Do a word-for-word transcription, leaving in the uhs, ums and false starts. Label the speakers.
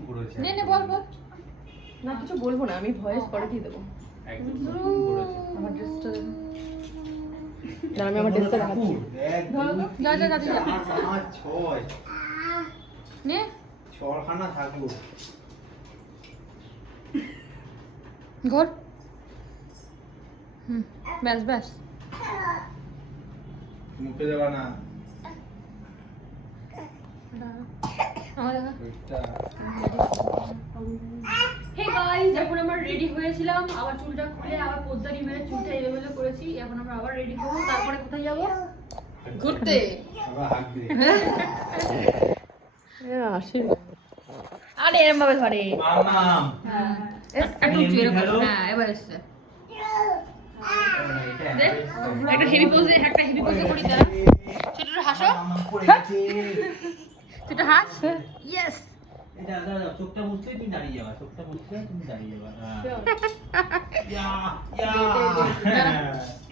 Speaker 1: করেছে।
Speaker 2: নে নে বল বল।
Speaker 3: না কিছু বলবো না, আমি ভয়েস পরে দিয়ে দেবো।
Speaker 1: একদম নতুন করেছে।
Speaker 3: আমার ড্রেসটা না, আমি আমার ড্রেসটা দেখাচ্ছি।
Speaker 2: ধরো তো, যা যা যা যা।
Speaker 1: পাঁচ ছয়
Speaker 2: নে
Speaker 1: ছখানা ঠাকুর।
Speaker 2: ঘর। হুম ব্যাস ব্যাস।
Speaker 1: মুখে দেবা না
Speaker 2: আমার দেখা।
Speaker 1: ওইটা।
Speaker 2: হে গাইস, এখন আমরা রেডি হয়েছিলাম, আবার চুলটা খুলে আবার পদ্মারি মেরে চুলটা এলোমেলো করেছি। এখন আমরা আবার রেডি হবো, তারপরে কোথায় যাব?
Speaker 3: ঘুরতে।
Speaker 1: আবার হাত দে।
Speaker 3: আসি
Speaker 2: আরে এরম ভাবে ধরে।
Speaker 1: মামাম।
Speaker 2: হ্যাঁ
Speaker 3: এস-
Speaker 2: একটু
Speaker 1: এমনি
Speaker 2: এরকম।
Speaker 1: খেলো।
Speaker 2: হ্যাঁ এবার এসছে।
Speaker 1: এটা
Speaker 2: দে, একটা হেভি পোজ দে, একটা হেভি পোজ করি দাঁড়া। ছোট ছোট হাসো।
Speaker 1: মামাম পড়ে গেছে।
Speaker 2: ছোট হাস। ইয়েস।
Speaker 1: এটা দাও দাও, চোখটা মুছলেই তুমি দাঁড়িয়ে যাবা, চোখটা মুছলে তুমি দাঁড়িয়ে যাবা। হ্যাঁ। ইয়া ইয়া।